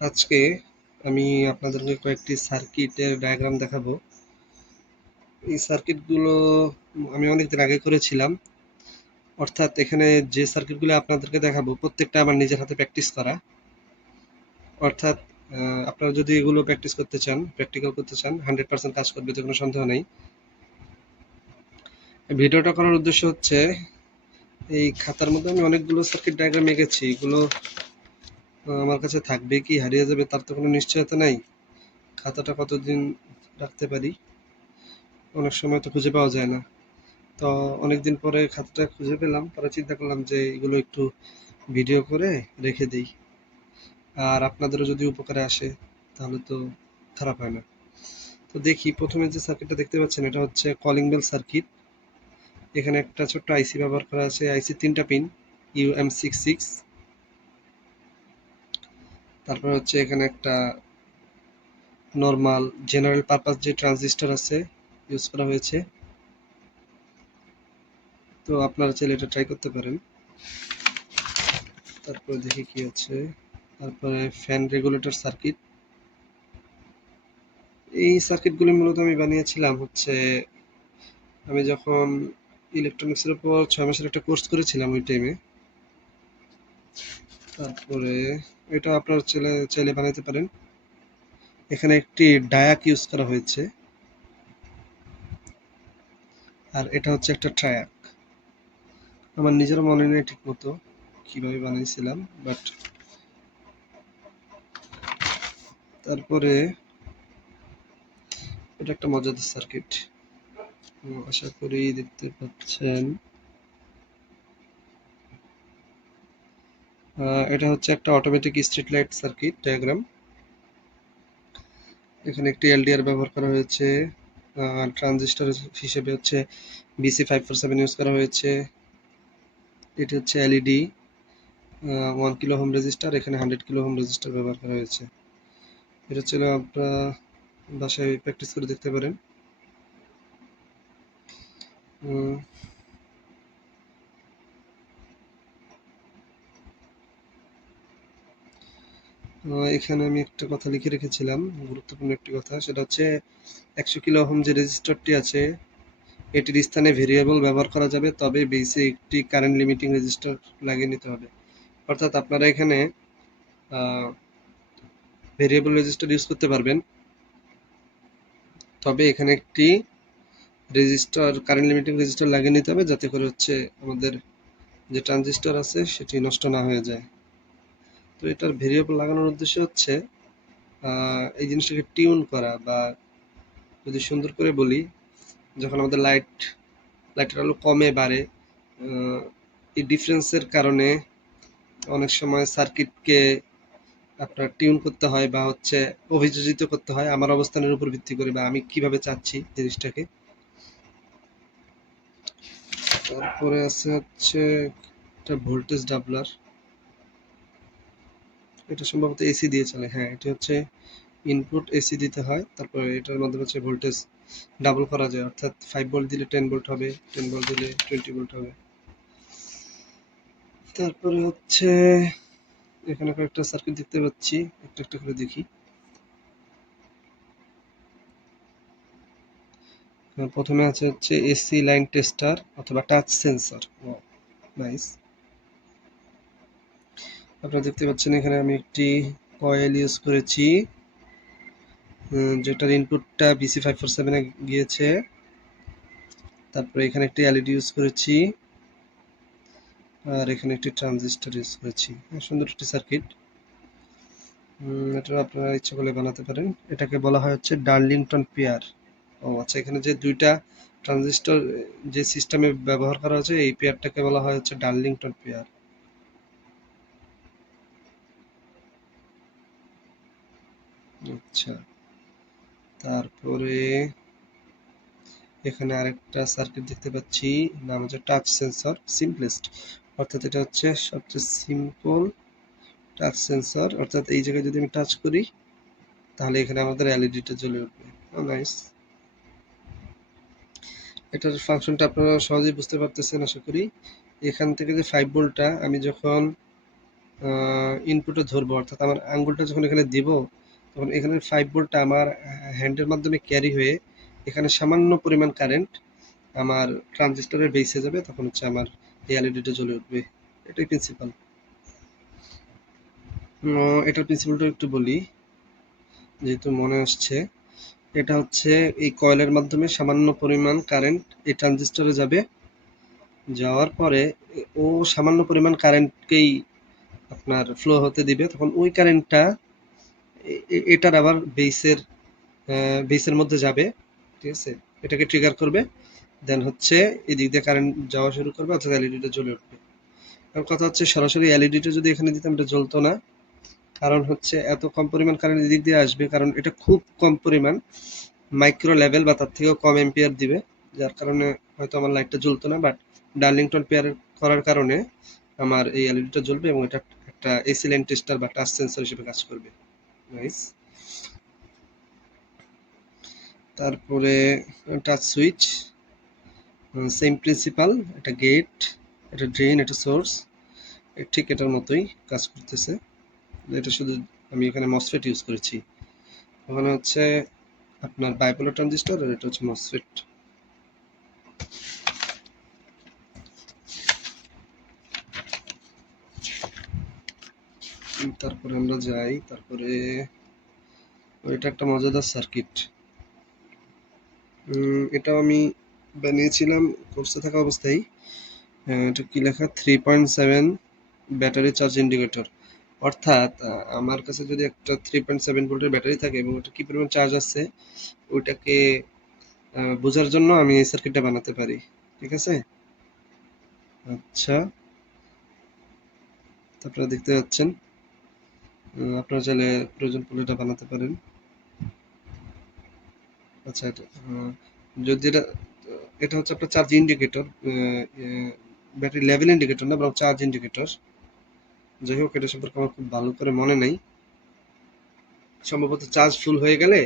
আজকে আমি আপনাদেরকে কয়েকটি সার্কিটের ডায়াগ্রাম দেখাবো। এই সার্কিটগুলো আমি অনেকদিন আগে করেছিলাম। অর্থাৎ এখানে যে সার্কিটগুলো আপনাদেরকে দেখাবো প্রত্যেকটা আমার নিজের হাতে প্র্যাকটিস করা। অর্থাৎ আপনারা যদি এগুলো প্র্যাকটিস করতে চান, প্র্যাকটিক্যাল করতে চান, 100% কাজ করবে, এতে কোনো সন্দেহ নেই। ভিডিওটা করার উদ্দেশ্য হচ্ছে এই খাতার মধ্যে আমি অনেকগুলো সার্কিট ডায়াগ্রাম এঁকেছি। এগুলো আমার কাছে থাকবে কি হারিয়ে যাবে তার তো কোনো নিশ্চয়তা নাই। খাতাটা কতদিন রাখতে পারি, অনেক সময় তো খুঁজে পাওয়া যায় না। তো অনেকদিন পরে খাতাটা খুঁজে পেলাম, পরে চিন্তা করলাম যে এগুলো একটু ভিডিও করে রেখে দিই, আর আপনাদেরও যদি উপকারে আসে তাহলে তো খারাপ হয় না। তো দেখি, প্রথমে যে সার্কিটটা দেখতে পাচ্ছেন এটা হচ্ছে কলিং বেল সার্কিট। এখানে একটা ছোট্ট আইসি ব্যবহার করা আছে, আইসি 3টা পিন UM66। তারপর হচ্ছে এখানে একটা নর্মাল জেনারেল পারপাস যে ট্রানজিস্টর আছে ইউজ করা হয়েছে। তো আপনারা চাইলে এটা ট্রাই করতে পারেন। তারপরে দেখি কি আছে, তারপরে ফ্যান রেগুলেটর সার্কিট। এই সার্কিটগুলি মূলত আমি বানিয়েছিলাম হচ্ছে আমি যখন ইলেকট্রনিক্সের উপর 6 মাসের একটা কোর্স করেছিলাম ওই টাইমে। তারপরে এটা আপনারা চাইলে বানাতে পারেন। এখানে একটি ডায়াক ইউজ করা হয়েছে, আর এটা হচ্ছে একটা ট্রায়াক। আমার নিজেরও মনে নেই ঠিক মতো কিভাবে বানিয়েছিলাম, বাট তারপরে এটা একটা মজাদার সার্কিট। আশা করি দেখতে পাচ্ছেন। এটা হচ্ছে একটা automatic street light circuit diagram. এখানে একটি এলডিআর ব্যবহার করা হয়েছে, ট্রানজিস্টর হিসেবে হচ্ছে BC547 ইউজ করা হয়েছে। এটি হচ্ছে এলইডি 1 কিলো হোম রেজিস্টার, এখানে 100 কিলো হোম রেজিস্টার ব্যবহার করা হয়েছে। এটা হচ্ছে আপনারা বাসায় প্র্যাকটিস করে দেখতে পারেন। এখানে আমি একটা কথা লিখে রেখেছিলাম, গুরুত্বপূর্ণ একটি কথা, সেটা হচ্ছে 100 কিলো হোম যে রেজিস্টারটি আছে এটির স্থানে ভেরিয়েবল ব্যবহার করা যাবে, তবে বেসে একটি কারেন্ট লিমিটিং রেজিস্টার লাগিয়ে নিতে হবে। অর্থাৎ আপনারা এখানে ভেরিয়েবল রেজিস্টার ইউজ করতে পারবেন, তবে এখানে একটি রেজিস্টার কারেন্ট লিমিটিং রেজিস্টার লাগিয়ে নিতে হবে, যাতে করে হচ্ছে আমাদের যে ট্রানজিস্টর আছে সেটি নষ্ট না হয়ে যায়। তো এটার ভেরিয়েবল লাগানোর উদ্দেশ্য হচ্ছে এই জিনিসটাকে টিউন করা, বা যদি সুন্দর করে বলি, যখন আমাদের লাইটের আলো কমে বাড়ে, এই ডিফারেন্সের কারণে অনেক সময় সার্কিটকে আপনার টিউন করতে হয়, বা হচ্ছে অভিযোজিত করতে হয় আমার অবস্থানের উপর ভিত্তি করে, বা আমি কিভাবে চাচ্ছি জিনিসটাকে। তারপরে আছে হচ্ছে একটা ভোল্টেজ ডাবলার। এটা সম্ভবত এসি দিয়ে চলে, হ্যাঁ এটা হচ্ছে ইনপুট এসি দিতে হয়, তারপরে এটার মাধ্যমে হচ্ছে ভোল্টেজ ডাবল করা যায়, অর্থাৎ 5 ভোল্ট দিলে 10 ভোল্ট হবে, 10 ভোল্ট দিলে 20 ভোল্ট হবে। তারপরে হচ্ছে এখানে কয়েকটা সার্কিট দেখতে পাচ্ছি, একটা একটা করে দেখি। প্রথমে আছে হচ্ছে এসি লাইন টেস্টার অথবা টাচ সেন্সর। নাইস। আপনারা দেখতে পাচ্ছেন এখানে আমি একটি কয়েল ইউজ করেছি, যেটার ইনপুটটা BC547-এ গিয়েছে। তারপরে এখানে একটি এলইডি ইউজ করেছি, আর এখানে একটি ট্রানজিস্টর ইউজ করেছি। সুন্দর একটি সার্কিট। এটা আপনারা ইচ্ছা করলে বানাতে পারেন। এটাকে বলা হয় হচ্ছে ডার্লিংটন পেয়ার। ও আচ্ছা, এখানে যে দুইটা ট্রানজিস্টর যে সিস্টেমে ব্যবহার করা হয়েছে এই পেয়ারটাকে বলা হয় হচ্ছে ডার্লিংটন পেয়ার। আচ্ছা, তারপরে এখানে আরেকটা সার্কিট দেখতে পাচ্ছি, নাম হচ্ছে টাচ সেন্সর সিম্পলেস্ট। অর্থাৎ এটা হচ্ছে সবচেয়ে সিম্পল টাচ সেন্সর, অর্থাৎ এই জায়গায় যদি আমি টাচ করি তাহলে এখানে আমাদের এলইডিটা জ্বলে উঠবে। নাইস। এটার ফাংশনটা আপনারা সহজেই বুঝতে পারতেছেন আশা করি। এখান থেকে যে 5 ভোল্টটা আমি যখন ইনপুটে ধরবো, অর্থাৎ আমার আঙ্গুলটা যখন এখানে দিব তখন এখানে 5 ভোল্টটা আমার হ্যান্ডের মাধ্যমে ক্যারি হয়ে এখানে সামান্য পরিমাণ কারেন্ট আমার ট্রানজিস্টরের বেসে যাবে, তখন হচ্ছে আমার এই এলইডিটা জ্বলে উঠবে। এটাই প্রিন্সিপাল। এটার প্রিন্সিপালটা একটু বলি, যেহেতু মনে আসছে। এটা হচ্ছে এই কয়েলের মাধ্যমে সামান্য পরিমাণ কারেন্ট এই ট্রানজিস্টরে যাবে, যাওয়ার পরে ও সামান্য পরিমাণ কারেন্টকেই আপনার ফ্লো হতে দিবে, তখন ওই কারেন্টটা এটার আবার বেসের মধ্যে যাবে, ঠিক আছে, এটাকে ট্রিগার করবে, দেন হচ্ছে এদিক দিয়ে কারেন্ট যাওয়া শুরু করবে, অর্থাৎ এলইডিটা জ্বলে উঠবে। আর কথা হচ্ছে সরাসরি এলইডিটা যদি এখানে দিতাম এটা জ্বলতো না, কারণ হচ্ছে এত কম পরিমাণ কারেন্ট এদিক দিয়ে আসবে, কারণ এটা খুব কম পরিমাণ মাইক্রো লেভেল বা তার থেকেও কম এম্পিয়ার দিবে, যার কারণে হয়তো আমার লাইটটা জ্বলতো না, বাট ডার্লিংটন পেয়ার করার কারণে আমার এই এলইডিটা জ্বলবে এবং এটা একটা এসি লাইন টেস্টার বা টাচ সেন্সর হিসেবে কাজ করবে। নাইস। তারপরে টাচ সুইচ, সেম প্রিন্সিপাল, এটা গেট, এটা ড্রেন, এটা সোর্স, ঠিক এটার মতোই কাজ করতেছে। এটা শুধু আমি এখানে মসফেট ইউজ করেছি। ওখানে হচ্ছে আপনার বাইপোলার ট্রানজিস্টর আর এটা হচ্ছে মসফেট। তারপরে আমরা যাই, তারপরে এটা একটা মজাদার সার্কিট। এটাও আমি বানিয়েছিলাম কোর্সে থাকা অবস্থায়। এটা কি লেখা, 3.7 ব্যাটারি চার্জ ইন্ডিকেটর। অর্থাৎ আমার কাছে যদি একটা 3.7 ভোল্টের ব্যাটারি থাকে এবং ওটা কি পরিমাণ চার্জ আছে ওইটাকে বোঝার জন্য আমি এই সার্কিটটা বানাতে পারি, ঠিক আছে। আচ্ছা, আপনারা দেখতে পাচ্ছেন, আপনারা চাইলে প্রয়োজন পড়লে এটা বানাতে পারেন। আচ্ছা, এটা যদি এটা হচ্ছে আপনার charge indicator, battery level indicator না, বরং চার্জ ইন্ডিকেটর। যাই হোক, এটা সম্পর্কে আমার খুব ভালো করে মনে নেই। সম্ভবত চার্জ ফুল হয়ে গেলে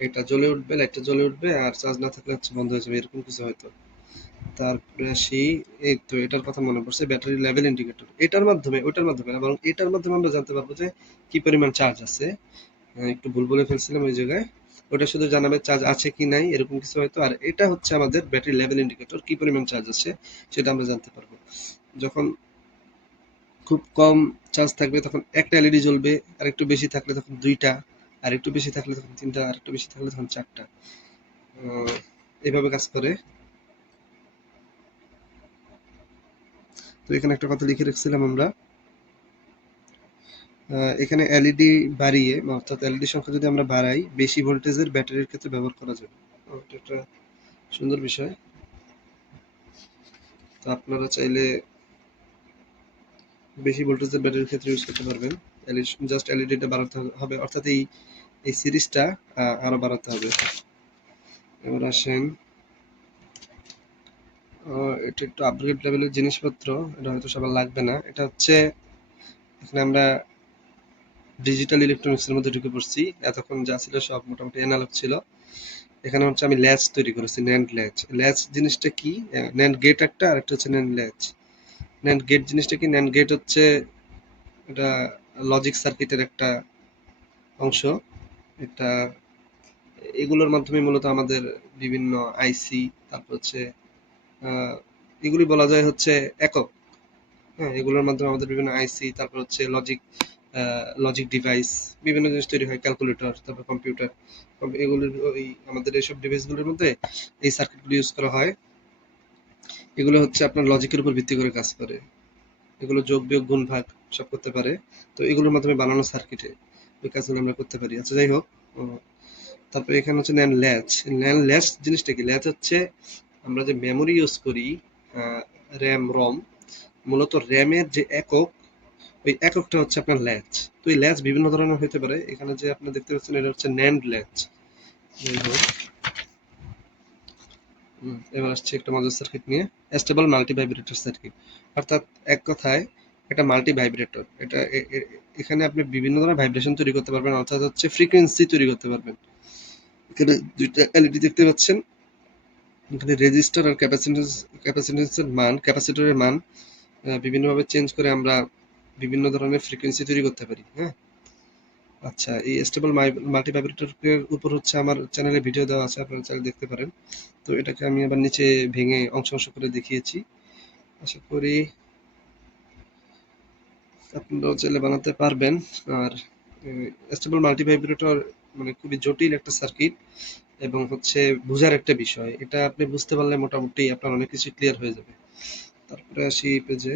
এটা জ্বলে উঠবে, লাইটটা জ্বলে উঠবে, আর চার্জ না থাকলে হচ্ছে বন্ধ হয়ে যাবে, এরকম কিছু হয়তো। তারপরে আসি, এই তো এটার কথা মনে পড়ছে, ব্যাটারি লেভেল ইন্ডিকেটর। এটার মাধ্যমে, ওটার মাধ্যমে না, বরং এটার মাধ্যমে আমরা জানতে পারবো যে কি পরিমাণ চার্জ আছে। একটু ভুল বলে ফেলছিলাম ওই জায়গায়। ওটা শুধু জানাবে চার্জ আছে কি নাই, এরকম কিছু হয়তো। আর এটা হচ্ছে আমাদের ব্যাটারি লেভেল ইন্ডিকেটর, কি পরিমাণ চার্জ আছে সেটা আমরা জানতে পারবো। যখন খুব কম চার্জ থাকবে তখন একটা এলইডি জ্বলবে, আর একটু বেশি থাকলে তখন দুইটা, আর একটু বেশি থাকলে তখন তিনটা, আর একটু বেশি থাকলে তখন চারটা। এভাবে কাজ করে। তো এখানে একটা কথা লিখে রাখছিলাম আমরা, এখানে এলইডি বাড়িয়ে, অর্থাৎ এলইডি সংখ্যা যদি আমরা বাড়াই, বেশি ভোল্টেজের ব্যাটারির ক্ষেত্রে ব্যবহার করা যাবে। এটা একটা সুন্দর বিষয়। তো আপনারা চাইলে বেশি ভোল্টেজের ব্যাটারির ক্ষেত্রে ইউজ করতে পারবেন। জাস্ট এলইডিটা বাড়াতে হবে, অর্থাৎ এই সিরিজটা আরো বাড়াতে হবে। এবার আসেন, এটা একটু আপগ্রেড লেভেলের জিনিসপত্র, এটা হয়তো সবার লাগবে না। এটা হচ্ছে, এখানে আমরা ডিজিটাল ইলেকট্রনিক্সের মধ্যে ঢুকে পড়ছি। এতক্ষণ যা ছিল সব মোটামুটি অ্যানালগ ছিল। এখানে হচ্ছে আমি ল্যাচ তৈরি করেছি, ন্যান্ড ল্যাচ। ল্যাচ জিনিসটা কি? ন্যান্ড গেট একটা, আর একটা হচ্ছে ন্যান্ড ল্যাচ। ন্যান্ড গেট জিনিসটা কি? ন্যান্ড গেট হচ্ছে এটা লজিক সার্কিটের একটা অংশ। এটা এগুলোর মাধ্যমে মূলত আমাদের বিভিন্ন আইসি, তারপর হচ্ছে এগুলি বলা যায় হচ্ছে একক। হ্যাঁ, এগুলোর মাধ্যমে আমাদের বিভিন্ন আইসি, তারপর হচ্ছে লজিক ডিভাইস, বিভিন্ন জিনিস তৈরি হয়, ক্যালকুলেটর, তারপর কম্পিউটার। এগুলোর ওই আমাদের এইসব ডিভাইসগুলোর মধ্যে এই সার্কিটগুলো ইউজ করা হয়। এগুলো হচ্ছে আপনার লজিকের উপর ভিত্তি করে কাজ করে। এগুলো যোগ বিয়োগ গুণ ভাগ সব করতে পারে। তো এগুলোর মাধ্যমে বানানো সার্কিটে ওই কাজগুলো আমরা করতে পারি। আচ্ছা, যাই হোক, তারপরে এখানে হচ্ছে ন্যান্ড ল্যাচ। ন্যান্ড ল্যাচ জিনিসটা কি? ল্যাচ হচ্ছে আমরা যে মেমোরি ইউজ করি, র্যাম রম, মূলত র্যামের যে একক, ওই এককটা হচ্ছে আপনার ল্যাচ। তো এই ল্যাচ বিভিন্ন ধরনের হতে পারে। এখানে যে আপনি দেখতে পাচ্ছেন এটা হচ্ছে ন্যান্ড ল্যাচ। যাই হোক, এবার আসছে একটা মজার সার্কিট নিয়ে, স্টেবল মাল্টি ভাইব্রেটর সার্কিট। অর্থাৎ এক কথায় এটা মাল্টি ভাইব্রেটর। এটা এখানে আপনি বিভিন্ন ধরনের ভাইব্রেশন তৈরি করতে পারবেন, অর্থাৎ হচ্ছে ফ্রিকোয়েন্সি তৈরি করতে পারবেন। এখানে দুইটা এলইডি দেখতে পাচ্ছেন, এখানে রেজিস্টার আর ক্যাপাসিটরের মান বিভিন্নভাবে চেঞ্জ করে আমরা বিভিন্ন ধরনের ফ্রিকোয়েন্সি তৈরি করতে পারি। হ্যাঁ, আচ্ছা, এই স্টেবল মাল্টি ভাইব্রেটরের উপর হচ্ছে আমার চ্যানেলে ভিডিও দেওয়া আছে, আপনারা চাইলে দেখতে পারেন। তো এটাকে আমি আবার নিচে ভেঙে অংশ অংশ করে দেখিয়েছি। আশা করি আপনারাও চাইলে বানাতে পারবেন। আর স্টেবল মাল্টি ভাইব্রেটর মানে খুবই জটিল একটা সার্কিট এবং হচ্ছে বোঝার একটা বিষয়। এটা আপনি বুঝতে পারলে মোটামুটি আপনার অনেক কিছু ক্লিয়ার হয়ে যাবে। তারপরে আসি এই পেজে,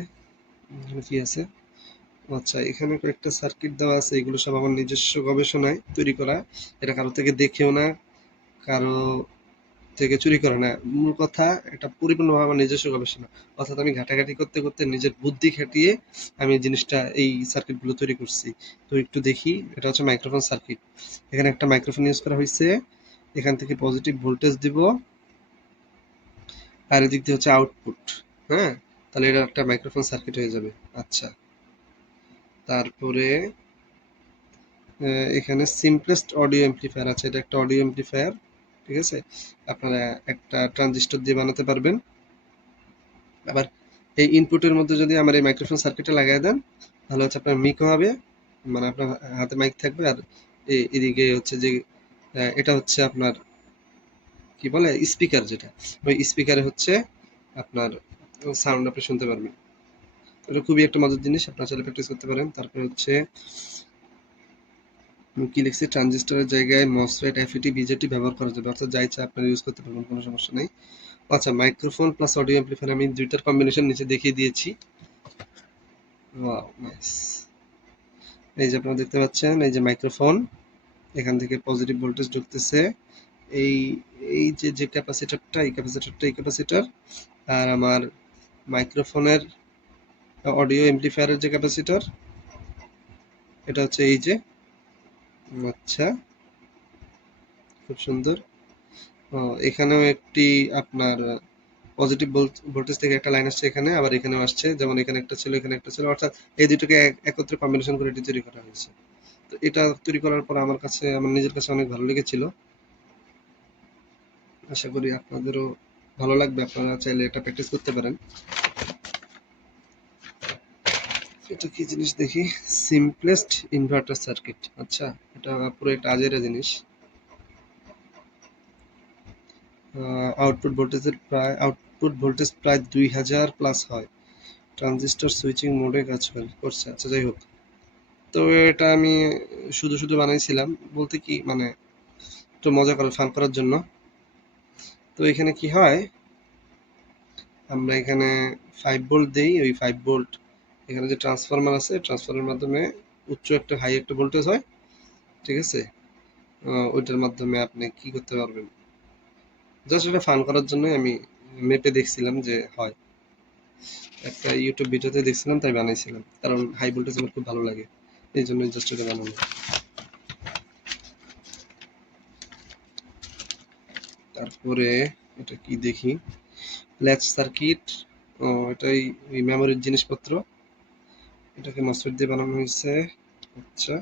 এখানে কি আছে? আচ্ছা, এখানে কয়েকটা সার্কিট দেওয়া আছে, এগুলো সব আমার নিজস্ব গবেষণায় তৈরি করা। এটা কারো থেকে দেখেও না, কারো থেকে চুরি করা না। মূল কথা, এটা পরিপূর্ণভাবে আমার নিজস্ব গবেষণা। অর্থাৎ আমি ঘাটাঘাটি করতে করতে নিজের বুদ্ধি খাটিয়ে আমি জিনিসটা এই সার্কিটগুলো তৈরি করছি। তো একটু দেখি, এটা হচ্ছে মাইক্রোফোন সার্কিট। এখানে একটা মাইক্রোফোন ইউজ করা হয়েছে, এখান থেকে পজিটিভ ভোল্টেজ দিব, আর এদিক দিয়ে হচ্ছে আউটপুট। হ্যাঁ, তাহলে এটা একটা মাইক্রোফোন সার্কিট হয়ে যাবে। আচ্ছা, তারপরে এখানে সিম্পলেস্ট অডিও অ্যাম্প্লিফায়ার আছে, এটা একটা অডিও অ্যাম্প্লিফায়ার। ঠিক আছে, আপনারা একটা ট্রানজিস্টর দিয়ে বানাতে পারবেন। আবার এই ইনপুটের মধ্যে যদি আমার এই মাইক্রোফোন সার্কিটটা লাগাই দেন, তাহলে হচ্ছে আপনার মিকও হবে, মানে আপনার হাতে মাইক থাকবে, আর এদিকে হচ্ছে যে এটা হচ্ছে আপনার কি বলে স্পিকার, যেটা ওই স্পিকারে হচ্ছে আপনার সাউন্ড আপনি শুনতে পারবেন। এটা খুবই একটা মজার জিনিস, আপনারা চাইলে প্র্যাকটিস করতে পারেন। তারপরে হচ্ছে কি লিখছি, ট্রানজিস্টরের জায়গায় মসফেট, এফইটি, বিজেটি ব্যবহার করা যাবে, অর্থাৎ যা ইচ্ছা আপনারা ইউজ করতে পারবেন, কোনো সমস্যা নেই। আচ্ছা, মাইক্রোফোন প্লাস অডিও অ্যাম্প্লিফায়ার আমি দুইটার কম্বিনেশন নিচে দেখিয়ে দিয়েছি। Wow, nice. এই যে আপনারা দেখতে পাচ্ছেন, এই যে মাইক্রোফোন, এখান থেকে পজিটিভ ভোল্টেজ ঢুকতেছে। এই এই যে যে ক্যাপাসিটরটা, এই ক্যাপাসিটরটা, এই ক্যাপাসিটর, আর আমার মাইক্রোফোনের অডিও এমপ্লিফায়ারের যে ক্যাপাসিটর, এটা হচ্ছে এই যে। আচ্ছা, খুব সুন্দর। এখানেও একটি আপনার পজিটিভ ভোল্টেজ থেকে একটা লাইন আসছে এখানে, আবার এখানেও আসছে, যেমন এখানে একটা ছিল, এখানে একটা ছিল, অর্থাৎ এই দুটোকে একত্রে কম্বিনেশন করে এটি তৈরি করা হয়েছে। তো এটা তৈরি করার পর আমার কাছে, আমার নিজের কাছে অনেক ভালো লেগেছিল। আশা করি আপনাদেরও ভালো লাগবে, আপনারা চাইলে এটা প্র্যাকটিস করতে পারেন। এটা কি জিনিস দেখি, সিম্পলেস্ট ইনভার্টার সার্কিট। আচ্ছা, এটা পুরো একটা আজেরা জিনিস। আউটপুট ভোল্টেজ প্রায় 2000 প্লাস হয়, ট্রানজিস্টর সুইচিং মোডে কাজ করছে। আচ্ছা, যাই হোক। তো এটা আমি শুধু শুধু বানাইছিলাম, বলতে কি মানে একটু মজা করে ফান করার জন্য। তো এখানে কি হয়, আমরা এখানে 5 ভোল্ট দেই, ওই 5 ভোল্ট এখানে যে ট্রান্সফরমার আছে, ট্রান্সফারের মাধ্যমে উচ্চ একটা হাই একটা ভোল্টেজ হয়। ঠিক আছে, ওইটার মাধ্যমে আপনি কি করতে পারবেন, জাস্ট এটা ফান করার জন্য আমি মেপে দেখছিলাম যে হয়। একটা ইউটিউব ভিডিওতে দেখছিলাম, তাই বানাইছিলাম, কারণ হাই ভোল্টেজ আমার খুব ভালো লাগে, এই জন্য জাস্ট এটা বানানো। তারপরে এটা কি দেখি, ল্যাচ সার্কিট। ও, এটাই ওই মেমোরির জিনিসপত্র, এটাকে মসফেট দিয়ে বানানো হয়েছে। আচ্ছা,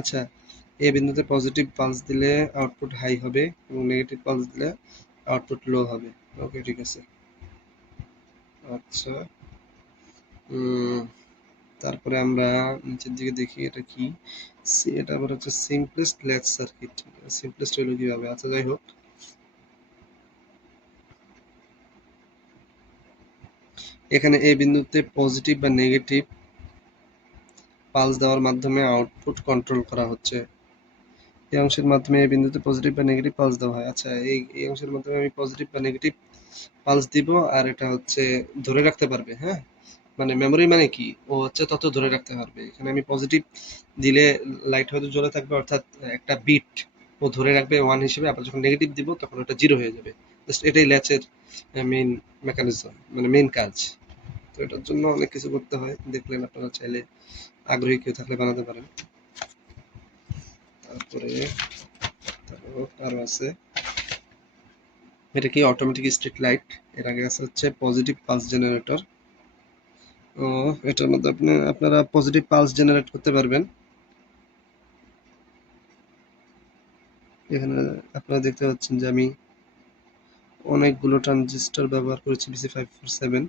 আচ্ছা, এ বিন্দুতে পজিটিভ পালস দিলে আউটপুট হাই হবে এবং নেগেটিভ পালস দিলে আউটপুট লো হবে। ওকে, ঠিক আছে। আচ্ছা, তারপরে আমরা নিচের দিকে দেখি, এটা কি, এটা আবার হচ্ছে সিম্পলেস্ট ল্যাচ সার্কিট। সিম্পলেস্ট হলো কিভাবে? আচ্ছা, যাই হোক। এখানে এই বিন্দুতে পজিটিভ বা নেগেটিভ পালস দেওয়ার মাধ্যমে আউটপুট কন্ট্রোল করা হচ্ছে। এই অংশের মাধ্যমে এই বিন্দুতে পজিটিভ বা নেগেটিভ পালস দেওয়া হয়। আচ্ছা, এই অংশের মাধ্যমে আমি পজিটিভ বা নেগেটিভ পালস দিব, আর এটা হচ্ছে ধরে রাখতে পারবে। হ্যাঁ, মানে মেমোরি মানে কি, ও হচ্ছে তত ধরে রাখতে পারবে। এখানে আমি পজিটিভ দিলে লাইট হয়তো জ্বলে থাকবে, অর্থাৎ একটা বিট ও ধরে রাখবে 1 হিসেবে, আবার যখন নেগেটিভ দিব তখন ওটা 0 হয়ে যাবে। জাস্ট এটাই ল্যাচের মেইন মেকানিজম, মানে মেইন কাজ। তো এটার জন্য অনেক কিছু করতে হয়, দেখলেন, আপনারা চাইলে আগ্রহী কেউ থাকলে বানাতে পারেন। তারপরে আরো আছে, এটা কি অটোমেটিক স্ট্রিট লাইট। এর আগে আছে হচ্ছে পজিটিভ পালস জেনারেটর। ও, এটার মধ্যে আপনারা পজিটিভ পালস জেনারেট করতে পারবেন। এখানে আপনারা দেখতে পাচ্ছেন যে আমি অনেকগুলো ট্রানজিস্টর ব্যবহার করেছি BC547।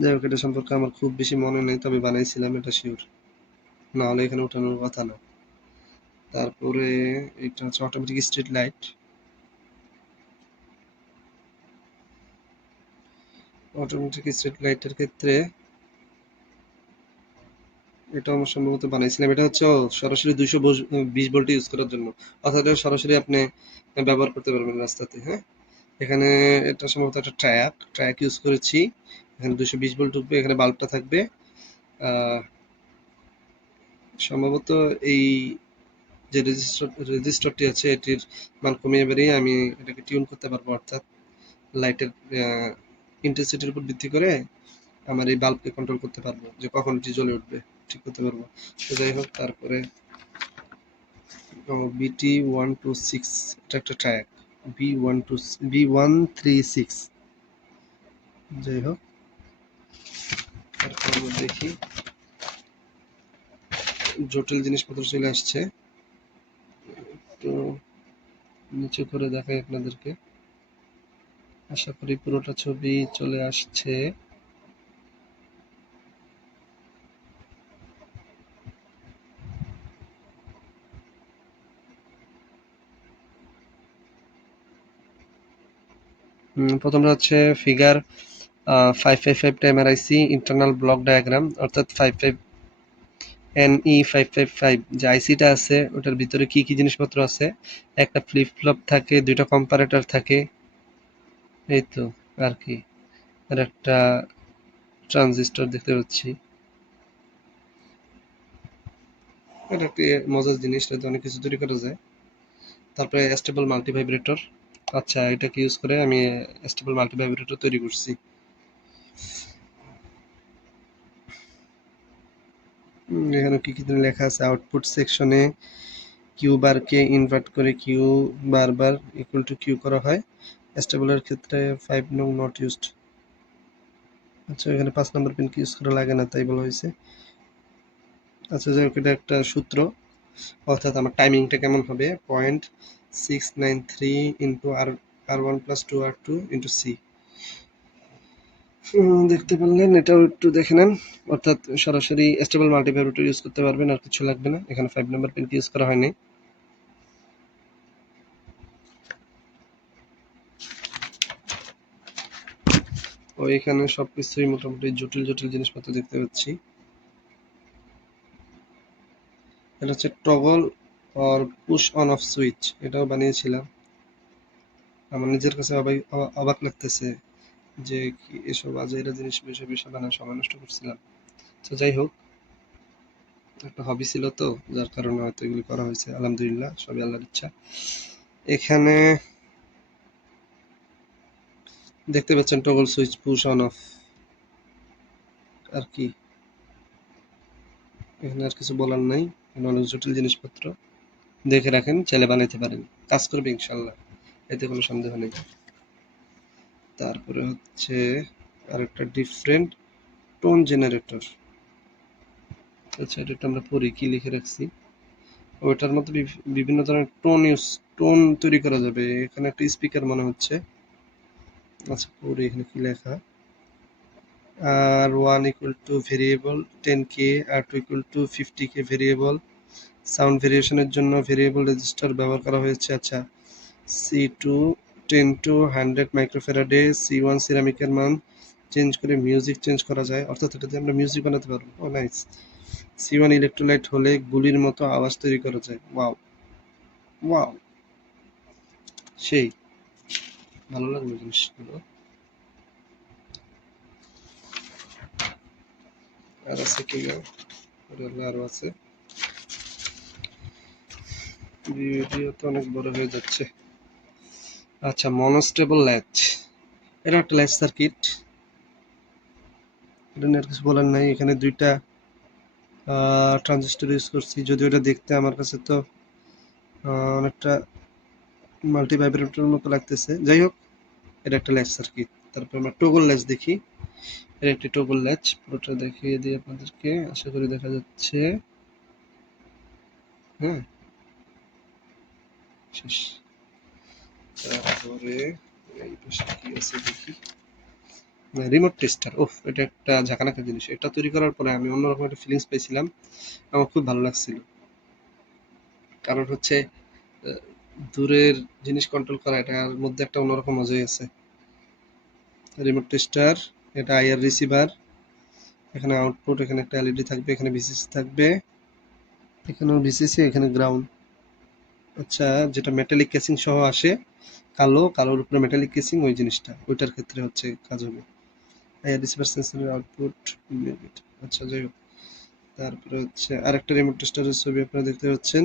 যাই হোক, এটা সম্পর্কে আমার খুব বেশি মনে নেই, তবে বানাইছিলাম এটা শিওর, না হলে এখানে ওঠানোর কথা না। তারপরে এটা হচ্ছে automatic street light. Automatic street লাইটের ক্ষেত্রে এটা আমার সম্ভবত বানাইছিলাম। এটা হচ্ছে সরাসরি 220 ভোল্ট ইউজ করার জন্য, অর্থাৎ এটা সরাসরি আপনি ব্যবহার করতে পারবেন রাস্তাতে। হ্যাঁ, এখানে এটা সম্ভবত একটা ট্র্যাক ইউজ করেছি। এখানে 220 ভোল্ট ঢুকবে, এখানে বাল্বটা থাকবে। সম্ভবত এই যে রেজিস্টারটি আছে এটির মান কমিয়ে বেরিয়ে আমি এটাকে টিউন করতে পারবো, অর্থাৎ লাইটের ইন্টেন্সিটির উপর ভিত্তি করে আমার এই বাল্বকে কন্ট্রোল করতে পারবো যে কখন এটি জ্বলে উঠবে, ঠিক করতে পারবো। তো যাই হোক, তারপরে BT126, এটা একটা ট্র্যাক, B136। যাই হোক, তারপর আমরা দেখি জটিল জিনিসপত্র চলে আসছে, তো নিচে করে দেখাই আপনাদেরকে। আশা করি পুরোটা ছবি চলে আসছে। প্রথমটা হচ্ছে ফিগার 555 টাইমার আইসি ইন্টারনাল ব্লক ডায়াগ্রাম, অর্থাৎ 55NE555 যে আইসিটা আছে ওটার ভিতরে কি কি জিনিসপত্র আছে। একটা ফ্লিপ ফ্লপ থাকে, দুইটা কম্পারেটর থাকে, এই তো আর কি, আর একটা ট্রানজিস্টর দেখতে পাচ্ছি। এটা একটি মজার জিনিস, এটাতে অনেক কিছু তৈরি করা যায়। তারপরে স্টেবল মাল্টি ভাইব্রেটর, আচ্ছা এটাকে ইউজ করে আমি স্টেবল মাল্টি ভাইব্রেটর তৈরি করছি। এখানে কি কি লেখা আছে, আউটপুট সেকশনে কিউ বারকে ইনভার্ট করে Q bar equal to Q করা হয়। স্টেবলের ক্ষেত্রে 5 নং নট ইউজড। আচ্ছা, এখানে 5 নম্বর পিন কি ইউজ করা লাগে না তাই বলা হয়েছে। আচ্ছা, যাই হোক, এটা একটা সূত্র, অর্থাৎ আমার টাইমিংটা কেমন হবে, 0.693 into আর1 plus 2R2 into C. দেখতে পারলেন, এটাও একটু দেখে নেন। অর্থাৎ সরাসরি স্টেবল মাল্টিভাইব্রেটর ইউজ করতে পারবেন, আর কিছু লাগবে না। এখানে 5 নাম্বার পিন ইউজ করা হয়নি। ও এখানে সবকিছুই মোটামুটি জটিল জটিল জিনিসপত্র দেখতে পাচ্ছি। এটা হচ্ছে toggle or push on off switch, এটাও বানিয়েছিলাম। আমার নিজের কাছে অবাক লাগতেছে যে কি এসব আজাইরা জিনিস বিষয় বিষয় বানায় সময় নষ্ট করছিলাম। তো যাই হোক, একটা হবি ছিল তো, যার কারণে হয়তো এগুলি করা হয়েছে। আলহামদুলিল্লাহ, সবই আল্লাহর ইচ্ছা। এখানে দেখতে পাচ্ছেন toggle switch push on off, আর কি, এখানে আর কিছু বলার নাই। এখানে অনেক জটিল জিনিসপত্র, দেখে রাখেন, চাইলে বানাইতে পারেন, কাজ করবে ইনশাল্লাহ, এতে কোনো সন্দেহ নেই। তারপরে হচ্ছে আরেকটা ডিফারেন্ট টোন জেনারেটর। আচ্ছা, এটা আমরা পড়ি, কি লিখে রাখছি। ওইটার মধ্যে বিভিন্ন ধরনের টোন তৈরি করা যাবে। এখানে একটা স্পিকার মনে হচ্ছে। আচ্ছা, পড়ি এখানে কি লেখা। R1 equal to variable 10k, R2 equal to 50k variable. Sound ভেরিয়েশনের জন্য ভেরিয়েবল রেজিস্টার ব্যবহার করা হয়েছে। আচ্ছা, C2 10 to 100 মাইক্রোফ্যারাডে। C1 সিরামিকের মান চেঞ্জ করে মিউজিক চেঞ্জ করা যায়, অর্থাৎ এটাতে আমরা মিউজিক বানাতে পারবো। ও নাইস। C1 ইলেকট্রোলাইট হলে গুলির মতো আওয়াজ তৈরি করা যায়। ওয়াও ওয়াও, সেই ভালো লাগলো জিনিসগুলো। আর আছে কি গো, আরো আছে, ভিডিও তো অনেক বড় হয়ে যাচ্ছে। আচ্ছা, মনোস্টেবল ল্যাচ, এটা একটা ল্যাচ সার্কিট, এটা নিয়ে আর কিছু বলার নাই। এখানে দুইটা ট্রানজিস্টর ইউজ করছি, যদিও এটা দেখতে আমার কাছে তো অনেকটা মাল্টি ভাইব্রেটরের মতো লাগতেছে। যাই হোক, এটা একটা ল্যাচ সার্কিট। তারপর আমরা টগল ল্যাচ দেখি, এটা একটি টগল ল্যাচ, পুরোটা দেখিয়ে দিই আপনাদেরকে, আশা করি দেখা যাচ্ছে। হ্যাঁ, শেষ। তারপরে এই পাশে কি আছে দেখি, রিমোট টেস্টার। ওফ, এটা একটা ঝাঁকানাকা জিনিস। এটা তৈরি করার পরে আমি অন্যরকম একটা ফিলিংস পেয়েছিলাম, আমার খুব ভালো লাগছিল। কারণ হচ্ছে দূরের জিনিস কন্ট্রোল করা, এটার মধ্যে একটা অন্যরকম মজাই আছে। রিমোট টেস্টার, এটা আইআর রিসিভার, এখানে আউটপুট, এখানে একটা এলইডি থাকবে, এখানে ভিসিসি থাকবে, এখানেও ভিসিসি, এখানে গ্রাউন্ড। আচ্ছা, যেটা মেটালিক কেসিং সহ আসে, কালো কালোর উপরে মেটালিক কেসিং, ওই জিনিসটা, ওইটার ক্ষেত্রে হচ্ছে কাজ হবে। আইআর রিসিভার সেন্সরের আউটপুট। আচ্ছা, যাই হোক। তারপরে হচ্ছে আরেকটা রিমোট টেস্টারের ছবি আপনারা দেখতে পাচ্ছেন।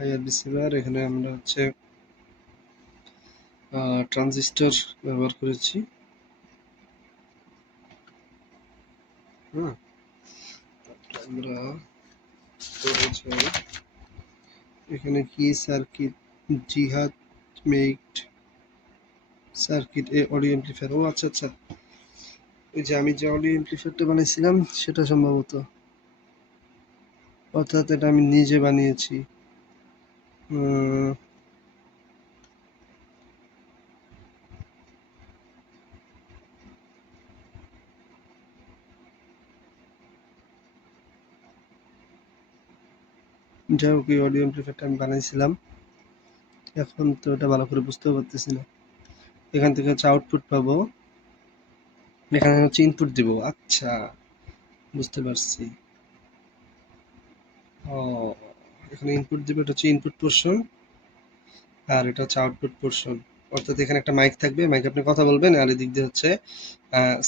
আইআর রিসিভার, এখানে আমরা হচ্ছে ট্রানজিস্টর ব্যবহার করেছি। হ্যাঁ, আমরা এখানে কি সার্কিট, জিহাদ মেইট সার্কিট এ অডিও এমপ্লিফায়ার। ও আচ্ছা আচ্ছা, ওই যে আমি যে অডিও এমপ্লিফায়ারটা বানাইছিলাম সেটা সম্ভবত, অর্থাৎ এটা আমি নিজে বানিয়েছি। যাই হোক, এই অডিও এমপ্লিফায়ারটা আমি বানাইছিলাম, এখন তো এটা ভালো করে বুঝতেও পারতেছি না। এখান থেকে হচ্ছে আউটপুট পাবো, এখানে হচ্ছে ইনপুট দিব। আচ্ছা, বুঝতে পারছি। ও, এখানে ইনপুট দিবে, এটা হচ্ছে ইনপুট পোর্শন, আর এটা হচ্ছে আউটপুট পোর্শন। অর্থাৎ এখানে একটা মাইক থাকবে, মাইকে আপনি কথা বলবেন, আর এদিক দিয়ে হচ্ছে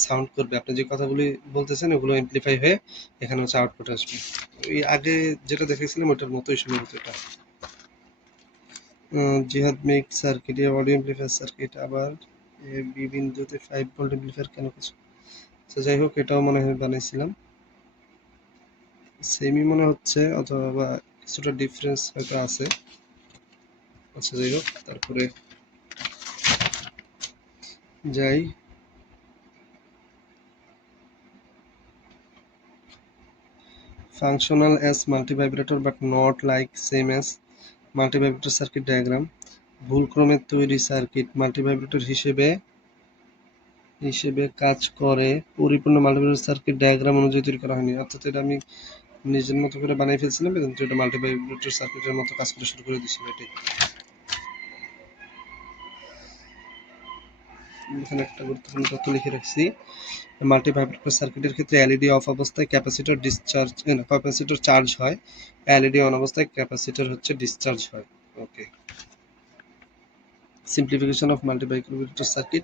সাউন্ড করবে। আপনি যে কথাগুলি বলতেছেন ওগুলো এমপ্লিফাই হয়ে এখানে হচ্ছে আউটপুট আসবে। ওই আগে যেটা দেখেছিলাম ওটার মতোই সম্ভবত এটা। জিহাদ make circuit, audio amplifier circuit, আবার বি বিন্দুতে 5 ভোল্ট এমপ্লিফায়ার কেন কিছু। তো যাই হোক, এটাও মনে হয় বানাইছিলাম, সেমই মনে হচ্ছে, অথবা কিছুটা ডিফারেন্স হয়তো আছে। আচ্ছা, যাই হোক, তারপরে যাই। Functional as multivibrator but not like same as multivibrator circuit diagram. ভুলক্রমে তৈরি সার্কিট মাল্টিভাইব্রেটর হিসেবে কাজ করে, পরিপূর্ণ মাল্টিভাইব্রেটর সার্কিট ডায়াগ্রাম অনুযায়ী তৈরি করা হয়নি। অর্থাৎ এটা আমি নিজের মতো করে বানিয়ে ফেলছিলাম, কিন্তু এটা মাল্টিভাইব্রেটর সার্কিটের মতো কাজ করা শুরু করে দিয়েছিল। এটাই এখানে একটা গুরুত্বপূর্ণ তথ্য লিখে রাখছি। মাল্টিভাইব্রেটর সার্কিটের ক্ষেত্রে এলইডি অফ অবস্থায় ক্যাপাসিটর ডিসচার্জ, ক্যাপাসিটর চার্জ হয়, এলইডি অন অবস্থায় ক্যাপাসিটর হচ্ছে ডিসচার্জ হয়। ওকে, সিম্পলিফিকেশন অফ মাল্টিভাইব্রেটর সার্কিট।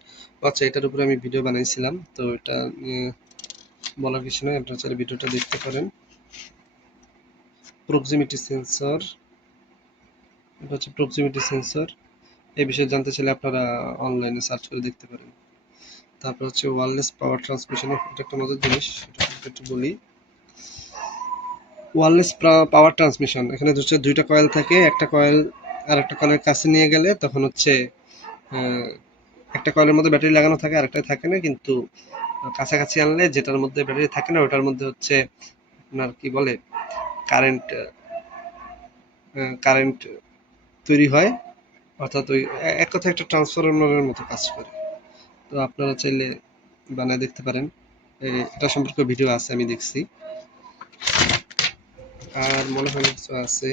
আচ্ছা, এটার উপরে আমি ভিডিও বানাইছিলাম, তো এটা বলার কিছু নয়, আপনারা চাইলে ভিডিওটা দেখতে পারেন। প্রক্সিমিটি সেন্সর, এটা হচ্ছে প্রক্সিমিটি সেন্সর। এই বিষয়ে জানতে চাইলে আপনারা অনলাইনে সার্চ করে দেখতে পারেন। তারপর হচ্ছে ওয়্যারলেস পাওয়ার ট্রান্সমিশন, এটা একটা মজার জিনিস, সেটা একটু বলি। ওয়্যারলেস পাওয়ার ট্রান্সমিশন, এখানে হচ্ছে দুইটা কয়েল থাকে, একটা কয়েল আর একটা কয়েলের কাছে নিয়ে গেলে তখন হচ্ছে একটা কয়েলের মধ্যে ব্যাটারি লাগানো থাকে, আরেকটা থাকে না, কিন্তু কাছাকাছি আনলে যেটার মধ্যে ব্যাটারি থাকে না ওটার মধ্যে হচ্ছে আপনার কি বলে কারেন্ট, কারেন্ট তৈরি হয়। অর্থাৎ ওই এক কথায় একটা ট্রান্সফরমারের মতো কাজ করে। তো আপনারা চাইলে বানায় দেখতে পারেন, এটা সম্পর্কে ভিডিও আছে, আমি দেখছি। আর মনে হয় কিছু আছে।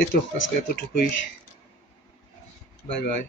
এই তো আজকে এতটুকুই। Bye bye.